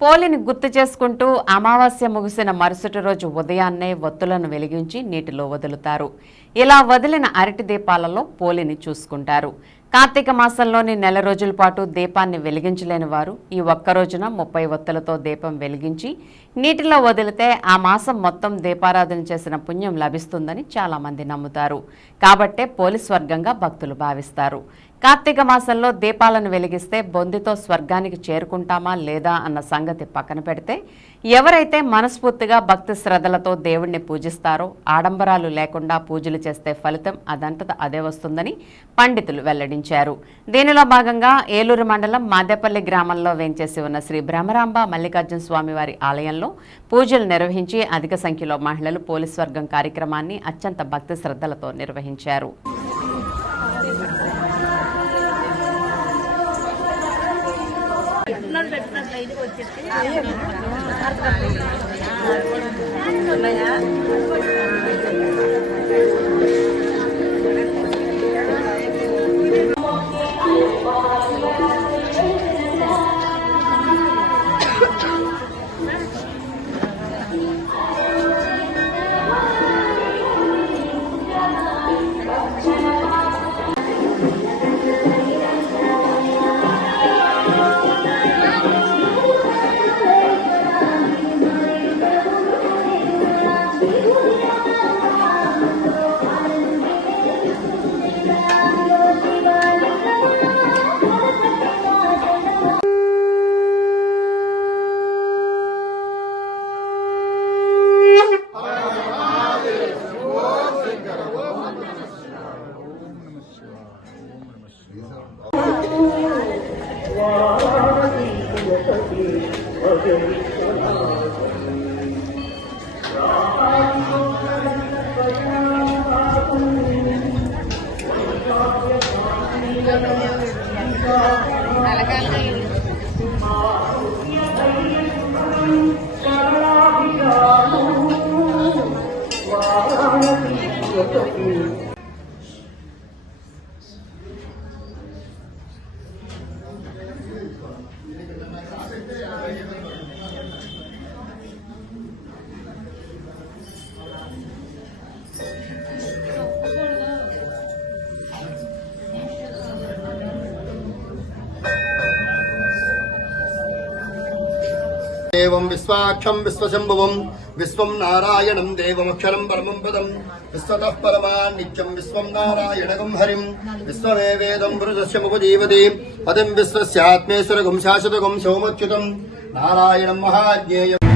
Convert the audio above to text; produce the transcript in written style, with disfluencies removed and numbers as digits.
పోలిని గుర్తు చేసుకుంటూ అమావాస్య ముగిసిన మరుసటి రోజు ఉదయాన్నే ఒత్తులను వెలిగించి నీటిలో వదులుతారు. ఇలా వదిలిన అరటి దీపాలలో పోలిని చూసుకుంటారు. కార్తీక మాసంలోని నెల రోజుల పాటు దీపాన్ని వెలిగించలేని వారు ఈ ఒక్క రోజున 30 ఒత్తులతో దీపం వెలిగించి నీటిలో వదిలితే ఆ మాసం మొత్తం దీపారాధన చేసిన పుణ్యం లభిస్తుందని చాలామంది నమ్ముతారు. కాబట్టే పోలి స్వర్గంగా భక్తులు భావిస్తారు. కార్తీక మాసంలో దీపాలను వెలిగిస్తే బొందితో స్వర్గానికి చేరుకుంటామా లేదా అన్న సంగతి పక్కన పెడితే ఎవరైతే మనస్ఫూర్తిగా భక్తి శ్రద్ధలతో దేవుణ్ణి పూజిస్తారో ఆడంబరాలు లేకుండా పూజలు చేస్తే ఫలితం అదంతట అదే వస్తుందని పండితులు వెల్లడించారు. దీనిలో భాగంగా ఏలూరు మండలం మాదేపల్లి గ్రామంలో వేంచేసి ఉన్న శ్రీ భ్రమరాంబ మల్లికార్జున స్వామి వారి ఆలయంలో పూజలు నిర్వహించి అధిక సంఖ్యలో మహిళలు పోలి స్వర్గం కార్యక్రమాన్ని అత్యంత భక్తి శ్రద్ధలతో నిర్వహించారు. देवं विश्वाक्षं विश्वशंभुवं विश्वं नारायणं देवमक्षरं परमं पदं विश्वतः परमान् नित्यं विश्वं नारायणगं हरिं विश्वमेवेदं पुरुषस्य मुपजीवति पदं विश्वस्यात्मेश्वरगं शाश्वतगं सौमच्युतं नारायणं महाज्ञेयम्।